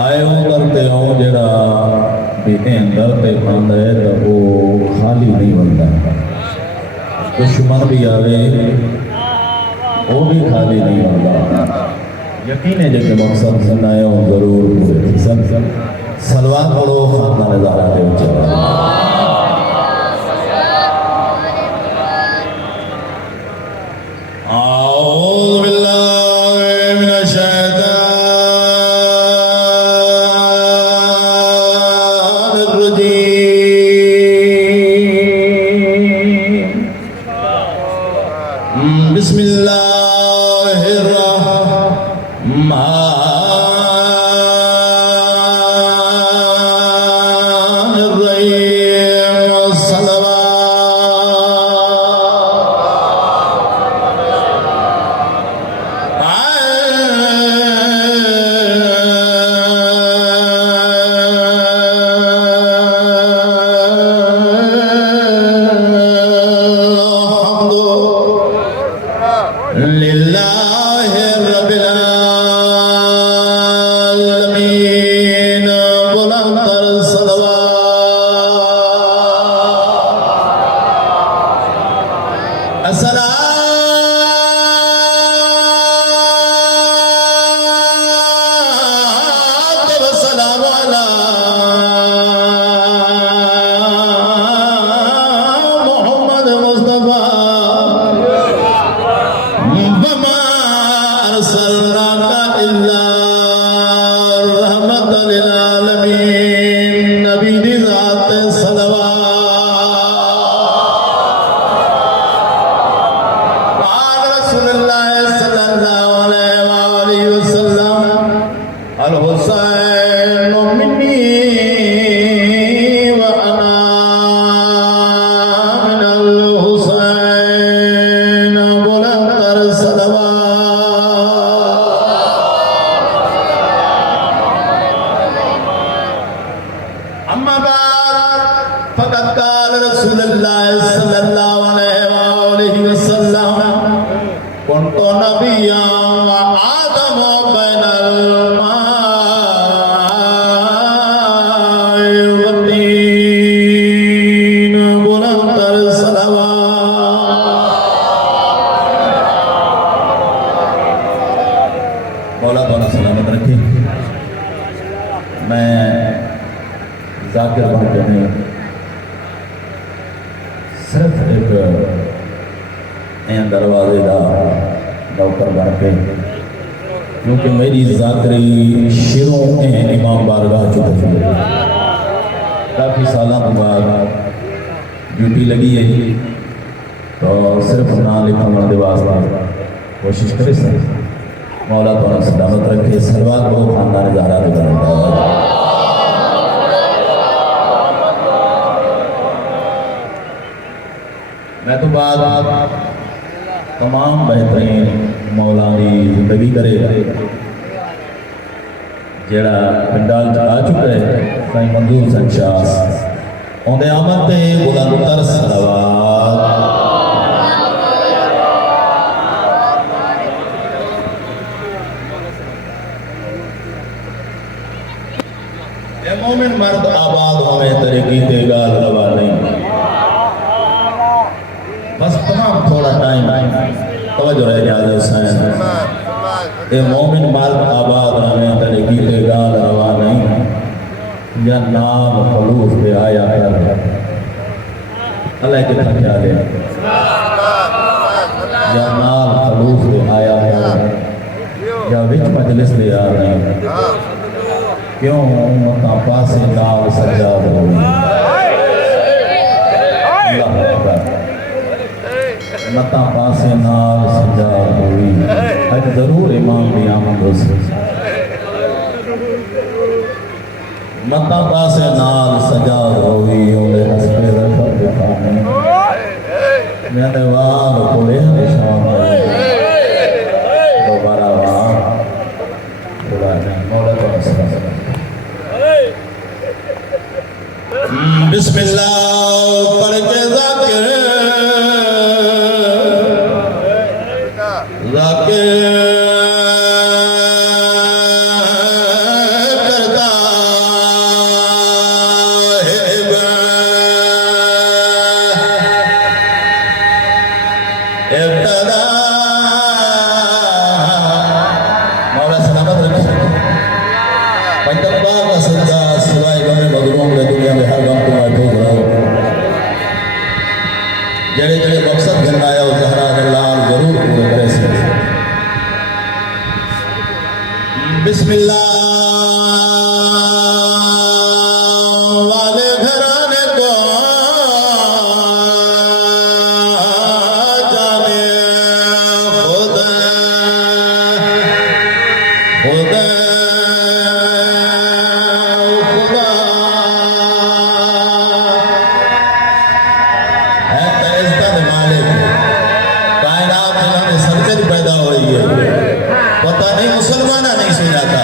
आए वो करते हो जरा बेटे अंदर ते बंद है तो वो खाली नहीं बनता। दुश्मन भी आवे वो भी खाली नहीं बनता। यकीन है जो मकसद सुनाए हो जरूर पूरे सब सलवार पढ़ो खाना नजारा दे दरवाजे का नौकर बन के क्योंकि मेरी जाकरी शेरों में इमाम बारगाह चुकी है। काफ़ी साल बाद ड्यूटी लगी है तो सिर्फ ना लिखने के वास्ते कोशिश करे सर मौला तो सलामत रखे सलवार को खाना नजारा दिखाता मैं तो बाद तमाम बेहतरीन मौला की जिंदगी करे जड़ा पिंडाल आ चुका है साईं मंजूर संशास उन्हें आमद ते बुलंदतर सलवात ए मोमिन मर्द आबाद होवे तरीकी ते गाल रवा नहीं बस तमाम थोड़ा टाइम तवज्जो रह जाए हुसैन ए मोमिन मर्द आबाद रहे तेरे गीते गाल रवा नहीं या नाम खलूस पे आया कर अल्लाह के थक जा ले या नाम खलूस पे आया कर या विच मजलिस पे आ नहीं क्यों मता पासे नाल सजाद हो नता पासे नाल सजा हुई अज जरूर इमाम की आमद हो नता पासे नाल सजा हुई ओले हंसते रखा दिखाने मेरे वाल कोले हमेशा दोबारा वाह थोड़ा मौला तो बिस्मिल्लाह पढ़ के जाके करते बिस्मिल्लाह वाले घराने को जाने खुदा खुदा खुदा है तेज़ मालिक कायनात में सरकत पैदा हुई है पता नहीं मुसलमान नहीं सुनाता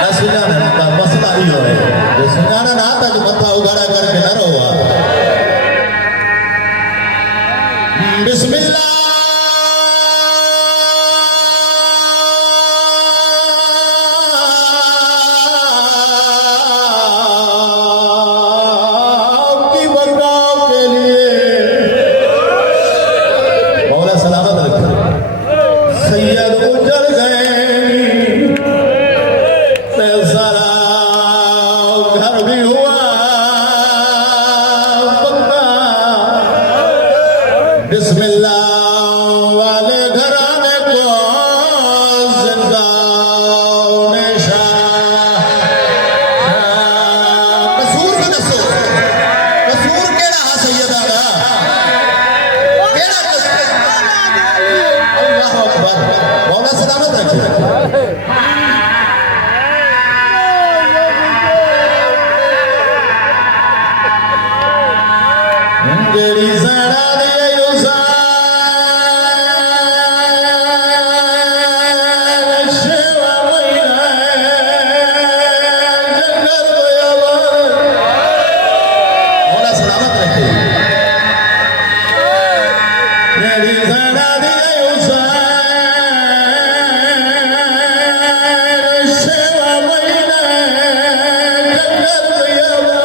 ना सुनाना ना मसला ही हो है जो सुनाना ना आता जो मथा उगाड़ा करके ना रोवा बिस्मिल्लाह की बरकत के लिए मौला सलामत रखे सैयद उजर गए सारा घर भी हुआ पक्का बिस्मिल्लाह वाले घराने को जिंदा नेशा कसूर के दसो कसूर केड़ा हा सैयदा दा केड़ा कसूर अल्लाह अकबर मौला सलामत रखे जेड़ी ज़रा दिए युसान शेवा महीना जंगल बयाबान मौला सलामत रखे जेड़ी ज़रा दिए युसान शेवा महीना जंगल बयाबान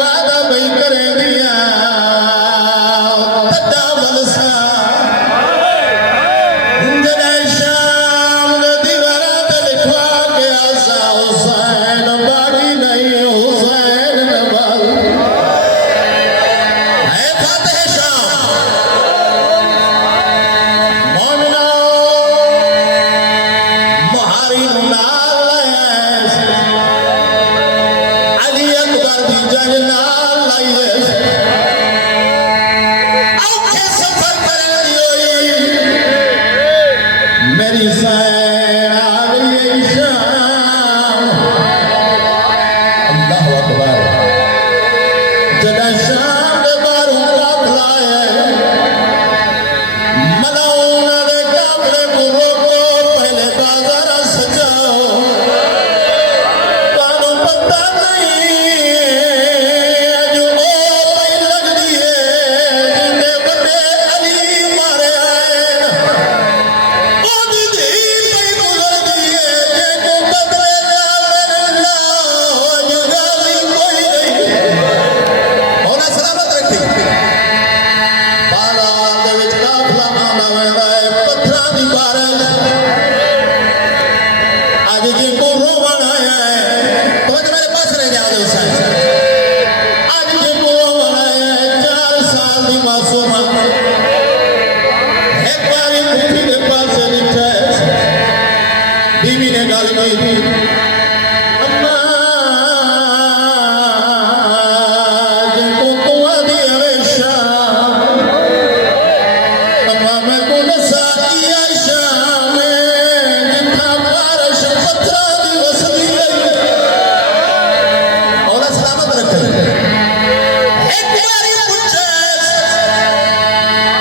वादा भाई करे दिया आंदा वेंदा है पत्थरां दी बारिश आज जिनको रोवण आया है तो मेरे पास रह जाओ दोस्त आज जिनको रोवण आया है 4 साल दी मासूम एक बारी मुट्ठी दे पास निठा बीवी ने गल की अम्मा जिनको तू आदि हमेशा अम्मा मैं को नसा किया शाम जिथा बारिश पत्थरां दी वसदी और सलामत रखे एक बारी पूछे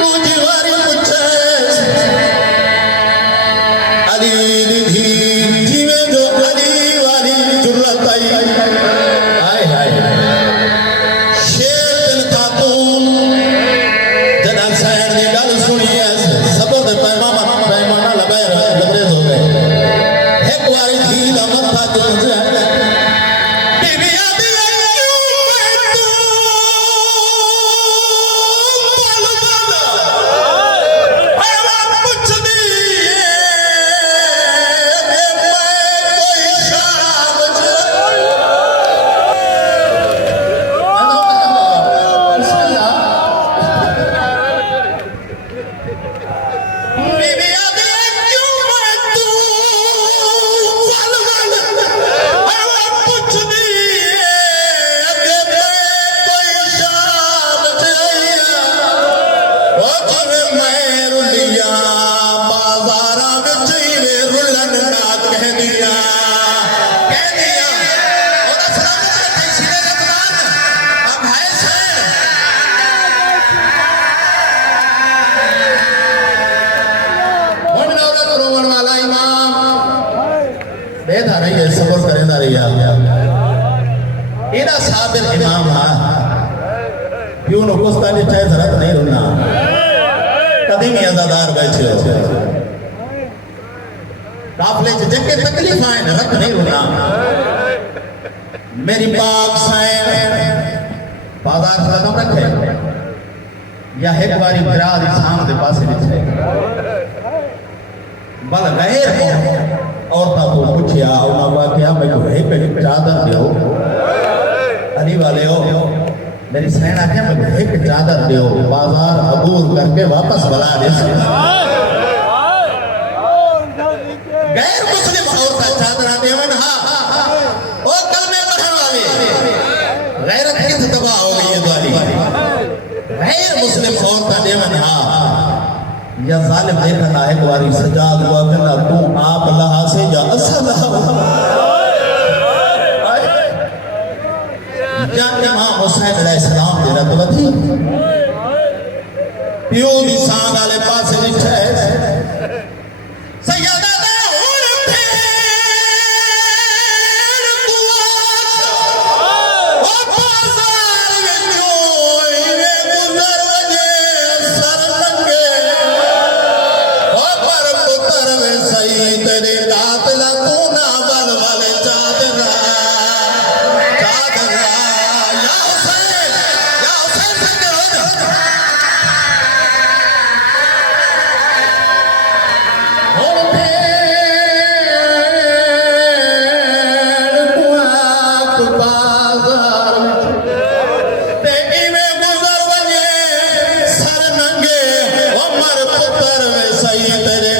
कुछ बारी पूछे अली दी जीवे जो अली वाली जुर्रत आई हाय हाय शेर दिल खातून जना सैन दी गल सुनी है सबर दे पैमाना लबरेज हो गए एक बारी धी दा मत्था जुल जाए बीबी आदी क्यों मैं तू बोल पैमा पुछदी मैं कोई शाम बीबी आदी क्यों मैं तू बोल पैमा पुछदी मैं कोई शाम ओ जिवें मैं रुलिया बाजारा विच इवें रुलन ना कह दिया और सलामत रखे सीधे जबान अब है सैन मोमिन औरत रोवण वाला इमाम बेदा रही है सबर करेंदा रही एदा साबिर इमाम हा क्यों नो कोस्ता ने चाहे जरूरत नहीं रोना कदी भी अजादार बैठे हो काफले च जके तकलीफ आए रख नहीं रोना मेरी पाक सैन बाजार कदम रखे या एक बारी बिरा दी शाम दे पासे बिछे बल गैर औरतां को पूछया उन्हां को क्या मैं एक चादर दियो अली वाले हो मेरी सैन आख्या मैं एक चादर दियो बाजार अबूर करके वापस बुला दे गैर मुस्लिम औरतां चादर देवन हां ओ कलमे पढ़न वाले गैरत कित तबाह हो गई है वाली गैर मुस्लिम औरतां देवन हां या जालिम देखना एक बारी सजाद हुआ कहना तू आप लहा से या असल या इमाम हुसैन अलैहिस्सलाम दे रतबती पियो दी सांग वाले पासे लिखा है सैयदा दे हुण फेर कुआं ओ बाजार विचों इवें गुजर वजे सर नंगे ओ पर पुत्र वे सही तेरे कातिल तू ना बल वाले चादरा या हुसैन सके हो जा हुण फेर कुआं बाजार ते इवें गुजर वजे सर नंगे ओ मर पुत्र वे सही तेरे